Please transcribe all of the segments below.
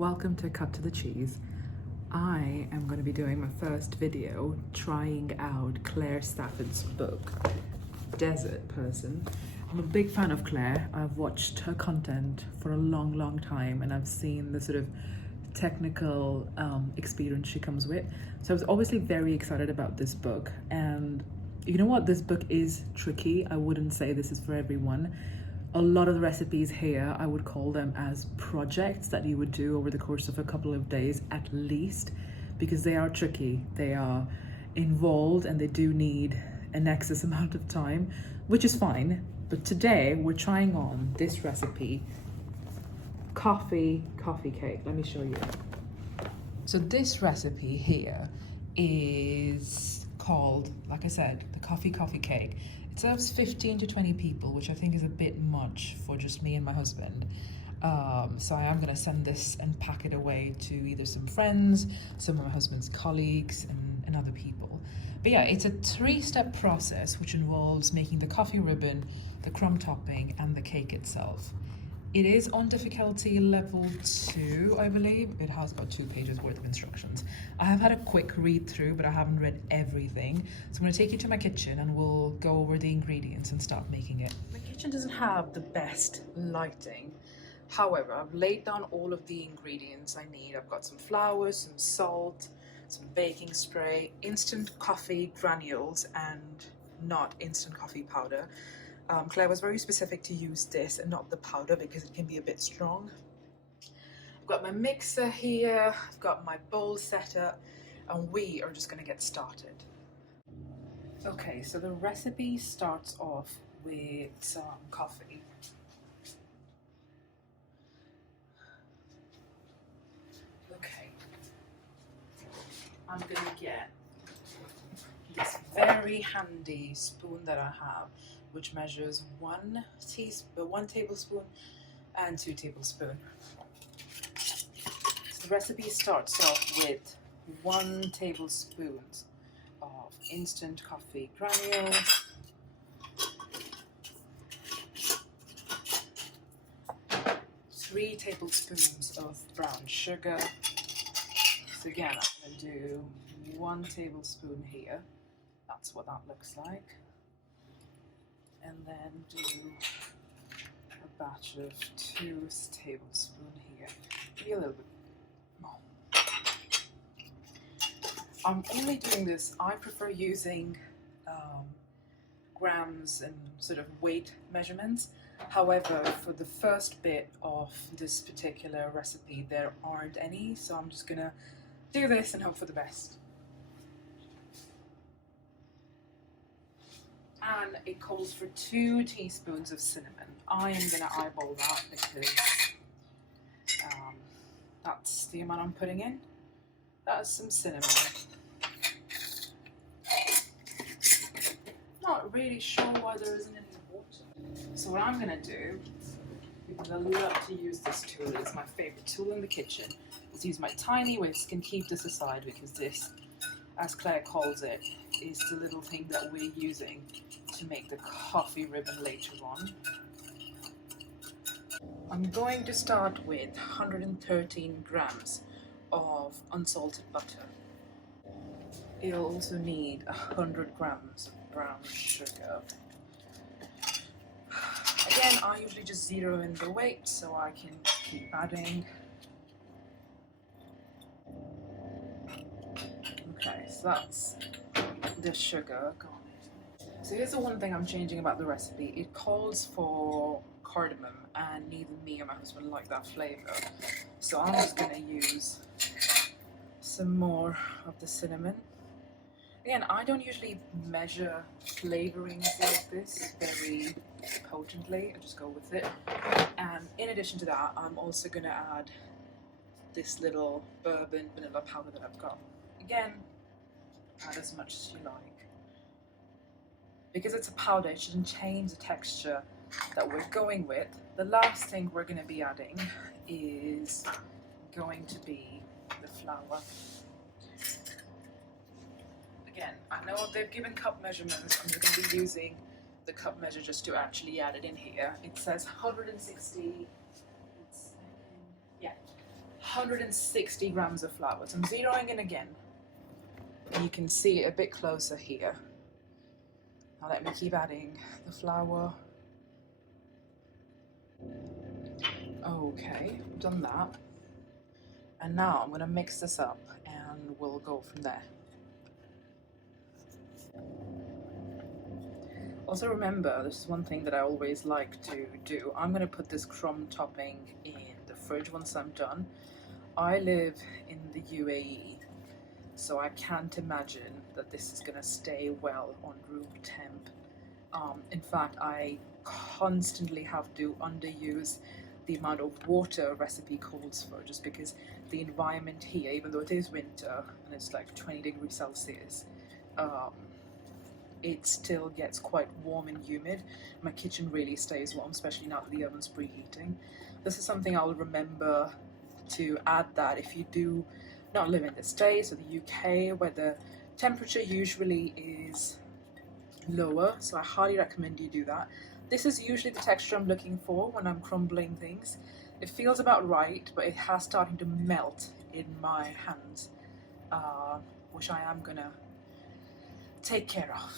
Welcome to Cut to the Cheese. I am going to be doing my first video trying out Claire Saffitz's book, Desert Person. I'm a big fan of Claire. I've watched her content for a long time and I've seen the sort of technical experience she comes with. So I was obviously very excited about this book, and you know what? This book is tricky. I wouldn't say this is for everyone. A lot of the recipes here, I would call them as projects that you would do over the course of a couple of days at least, because they are tricky, they are involved, and they do need an excess amount of time, which is fine. But today we're trying on this recipe, coffee cake. Let me show you. So this recipe here is called, like I said, the coffee cake. It serves 15 to 20 people, which I think is a bit much for just me and my husband. So I am going to send this and pack it away to either some friends, some of my husband's colleagues, and other people. But yeah, it's a 3-step process which involves making the coffee ribbon, the crumb topping, and the cake itself. It is on difficulty level 2, I believe. It has got 2 pages worth of instructions. I have had a quick read through, but I haven't read everything. So I'm going to take you to my kitchen and we'll go over the ingredients and start making it. My kitchen doesn't have the best lighting. However, I've laid down all of the ingredients I need. I've got some flour, some salt, some baking spray, instant coffee granules, and not instant coffee powder. Claire was very specific to use this and not the powder because it can be a bit strong. I've got my mixer here, I've got my bowl set up, and we are just going to get started. Okay, so the recipe starts off with some coffee. Okay, I'm going to get this very handy spoon that I have, which measures 1 tablespoon and 2 tablespoons. So the recipe starts off with 1 tablespoon of instant coffee granules, 3 tablespoons of brown sugar. So again, I'm going to do 1 tablespoon here. That's what that looks like. And then do a batch of 2 tablespoons here. Maybe a little bit more. I'm only doing this, I prefer using grams and sort of weight measurements. However, for the first bit of this particular recipe, there aren't any, so I'm just gonna do this and hope for the best. And it calls for 2 teaspoons of cinnamon. I am going to eyeball that because that's the amount I'm putting in. That is some cinnamon. Not really sure why there isn't any water. So what I'm going to do, because I love to use this tool, it's my favorite tool in the kitchen, is use my tiny whisk and keep this aside because this, as Claire calls it, is the little thing that we're using to make the coffee ribbon later on. I'm going to start with 113 grams of unsalted butter. You'll also need 100 grams of brown sugar. Again, I usually just zero in the weight so I can keep adding. Okay, so that's the sugar gone. So here's the one thing I'm changing about the recipe. It calls for cardamom, and neither me or my husband like that flavor. So I'm just going to use some more of the cinnamon. Again, I don't usually measure flavorings like this very potently. I just go with it. And in addition to that, I'm also going to add this little bourbon vanilla powder that I've got. Again, add as much as you like. Because it's a powder, it shouldn't change the texture that we're going with. The last thing we're going to be adding is going to be the flour. Again, I know they've given cup measurements. I'm just going to be using the cup measure just to actually add it in here. It says 160, 160 grams of flour. So I'm zeroing in again. You can see it a bit closer here. Now let me keep adding the flour. Okay, done that. And now I'm going to mix this up and we'll go from there. Also remember, this is one thing that I always like to do. I'm going to put this crumb topping in the fridge once I'm done. I live in the UAE, so I can't imagine that this is going to stay well on room temp. In fact, I constantly have to underuse the amount of water a recipe calls for, just because the environment here, even though it is winter and it's like 20 degrees Celsius, it still gets quite warm and humid. My kitchen really stays warm, especially now that the oven's preheating. This is something I'll remember to add, that if you do not live in the States or the UK, where the temperature usually is lower, so I highly recommend you do that. This is usually the texture I'm looking for when I'm crumbling things. It feels about right, but it has started to melt in my hands, which I am gonna take care of.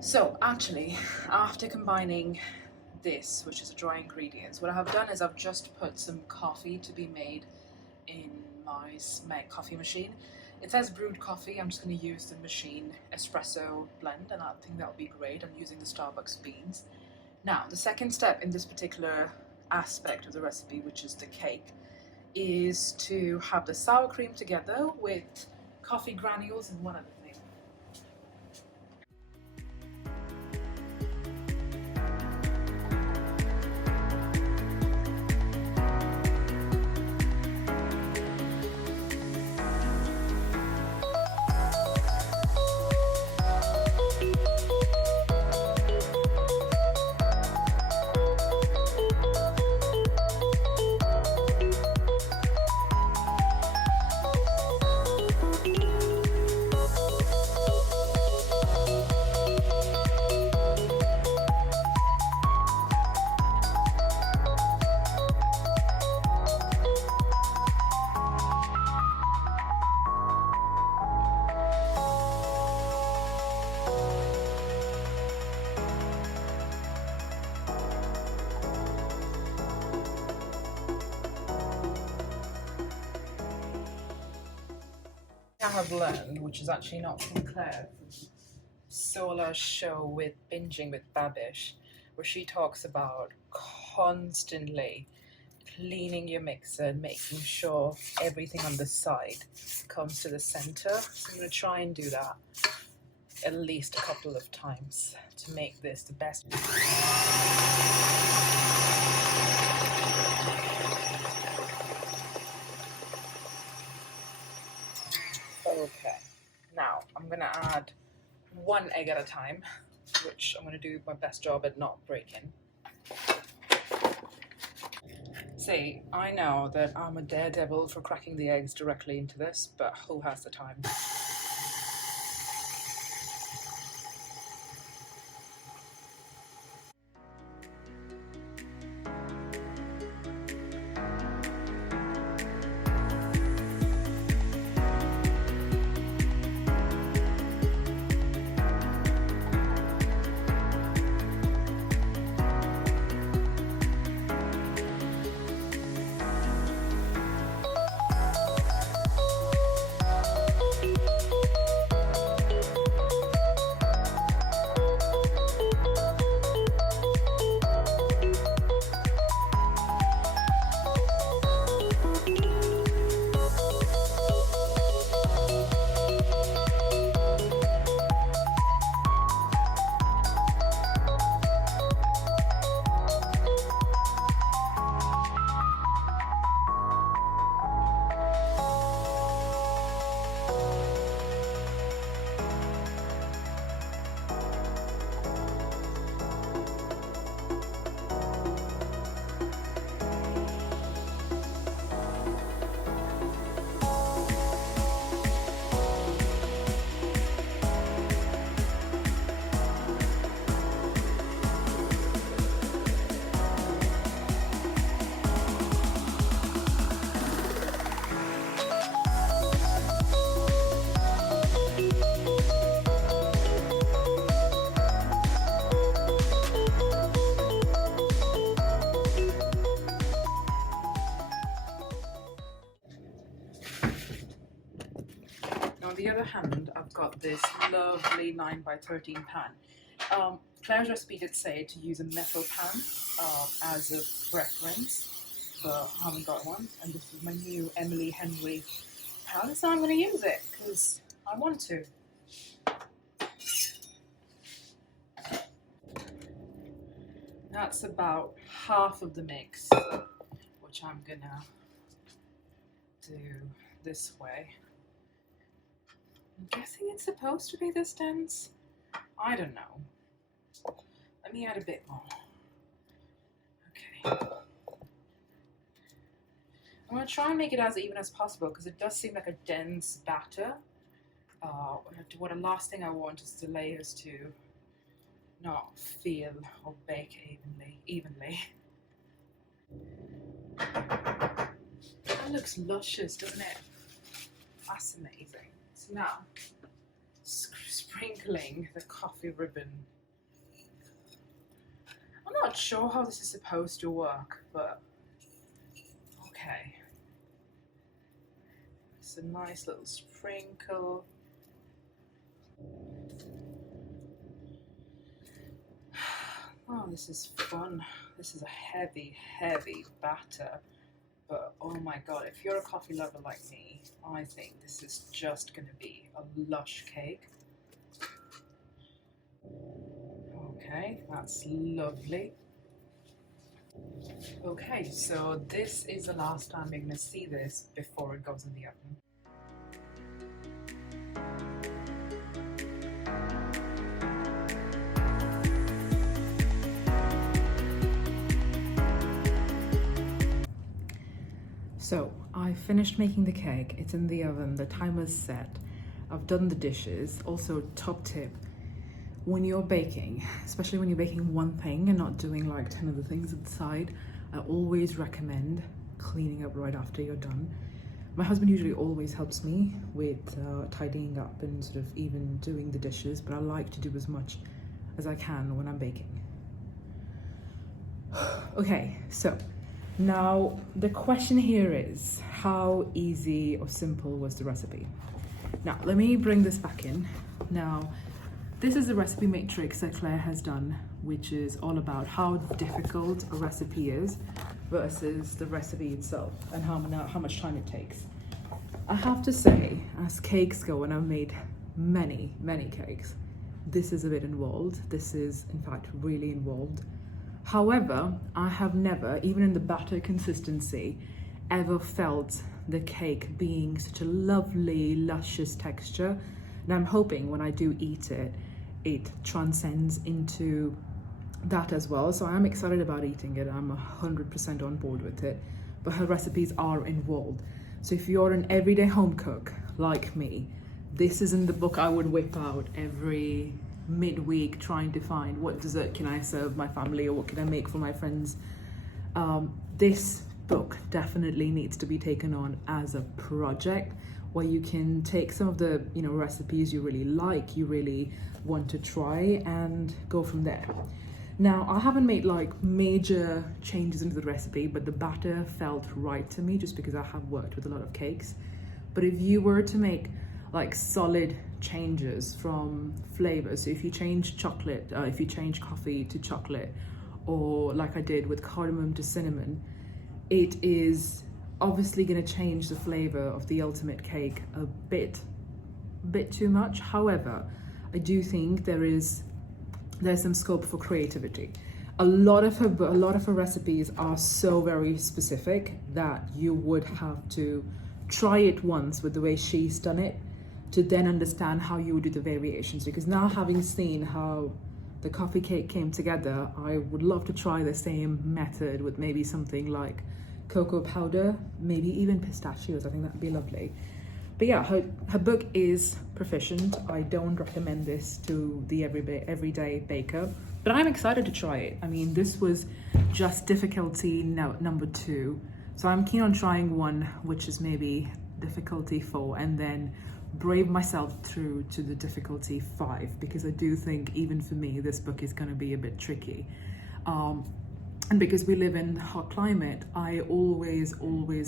So actually, after combining this, which is the dry ingredients, what I have done is I've just put some coffee to be made in my Smeg coffee machine. It says brewed coffee. I'm just going to use the machine espresso blend, and I think that'll be great. I'm using the Starbucks beans. Now, the second step in this particular aspect of the recipe, which is the cake, is to have the sour cream together with coffee granules and one other thing. I have learned, which is actually not from Claire, from Sola's show with Binging with Babish, where she talks about constantly cleaning your mixer and making sure everything on the side comes to the center. So I'm going to try and do that at least a couple of times to make this the best. Okay, now I'm gonna add one egg at a time, which I'm gonna do my best job at not breaking. See, I know that I'm a daredevil for cracking the eggs directly into this, but who has the time? On the other hand, I've got this lovely 9x13 pan. Claire's recipe did say to use a metal pan as a preference, but I haven't got one. And this is my new Emily Henry pan, so I'm going to use it because I want to. That's about half of the mix, which I'm gonna do this way. I'm guessing it's supposed to be this dense. I don't know. Let me add a bit more. Okay. I'm gonna try and make it as even as possible because it does seem like a dense batter. What the last thing I want is the layers to not feel or bake evenly. That looks luscious, doesn't it? That's amazing. So now, sprinkling the coffee ribbon. I'm not sure how this is supposed to work, but okay. It's a nice little sprinkle. Oh, this is fun. This is a heavy, heavy batter. But oh my god, if you're a coffee lover like me, I think this is just going to be a lush cake. Okay, that's lovely. Okay, so this is the last time you're going to see this before it goes in the oven. So I finished making the cake, it's in the oven, the timer's set, I've done the dishes. Also, top tip, when you're baking, especially when you're baking one thing and not doing like 10 other things inside, I always recommend cleaning up right after you're done. My husband usually always helps me with tidying up and sort of even doing the dishes, but I like to do as much as I can when I'm baking. Okay, so now the question here is, how easy or simple was the recipe? Now let me bring this back in. Now this is the recipe matrix that Claire has done, which is all about how difficult a recipe is versus the recipe itself and how much time it takes. I have to say, as cakes go, and I've made many cakes, this is a bit involved. This is in fact really involved. However, I have never, even in the batter consistency, ever felt the cake being such a lovely, luscious texture. And I'm hoping when I do eat it, it transcends into that as well. So I'm excited about eating it. I'm 100% on board with it. But her recipes are involved. So if you're an everyday home cook like me, this isn't the book I would whip out every midweek trying to find what dessert can I serve my family or what can I make for my friends. This book definitely needs to be taken on as a project where you can take some of the recipes you really like, you really want to try, and go from there. Now I haven't made like major changes into the recipe, but the batter felt right to me just because I have worked with a lot of cakes. But if you were to make like solid changes from flavors, so if you change chocolate, if you change coffee to chocolate, or like I did with cardamom to cinnamon, it is obviously going to change the flavor of the ultimate cake a bit too much. However, I do think there's some scope for creativity. A lot of her recipes are so very specific that you would have to try it once with the way she's done it to then understand how you would do the variations. Because now, having seen how the coffee cake came together, I would love to try the same method with maybe something like cocoa powder, maybe even pistachios. I think that'd be lovely. But yeah, her book is proficient. I don't recommend this to the everyday baker, but I'm excited to try it. I mean, this was just difficulty number 2. So I'm keen on trying one, which is maybe difficulty 4, and then brave myself through to the difficulty 5, because I do think even for me, this book is going to be a bit tricky. And because we live in hot climate, I always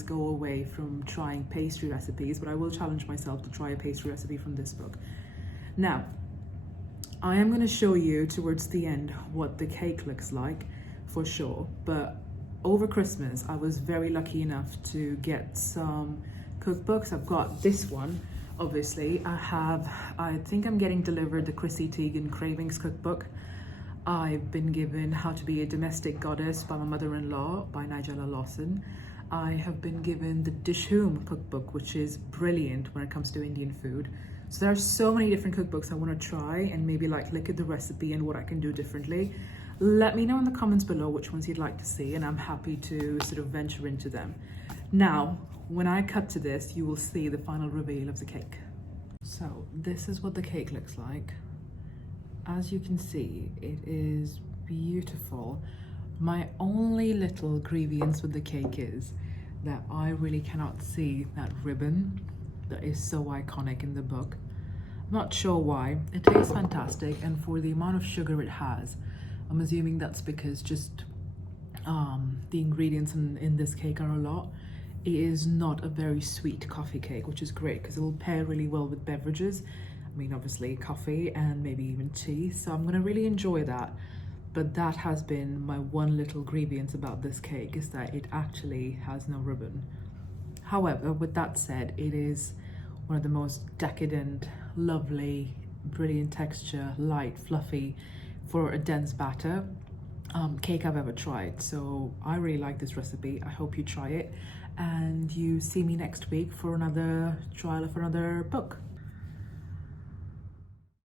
go away from trying pastry recipes, but I will challenge myself to try a pastry recipe from this book. Now, I am going to show you towards the end what the cake looks like for sure, but over Christmas I was very lucky enough to get some cookbooks. I've got this one, obviously. I think I'm getting delivered the Chrissy Teigen Cravings cookbook. I've been given How to Be a Domestic Goddess by my mother-in-law by Nigella Lawson. I have been given the Dish Home cookbook, which is brilliant when it comes to Indian food. So there are so many different cookbooks I want to try and maybe like look at the recipe and what I can do differently. Let me know in the comments below which ones you'd like to see, and I'm happy to sort of venture into them. Now, when I cut to this, you will see the final reveal of the cake. So this is what the cake looks like. As you can see, it is beautiful. My only little grievance with the cake is that I really cannot see that ribbon that is so iconic in the book. I'm not sure why. It tastes fantastic, and for the amount of sugar it has, I'm assuming that's because just the ingredients in this cake are a lot. It is not a very sweet coffee cake, which is great because it will pair really well with beverages. I mean, obviously coffee and maybe even tea, so I'm gonna really enjoy that. But that has been my one little grievance about this cake, is that it actually has no ribbon. However, with that said, it is one of the most decadent, lovely, brilliant texture, light, fluffy, for a dense batter cake I've ever tried. So I really like this recipe. I hope you try it, and you see me next week for another trial of another book.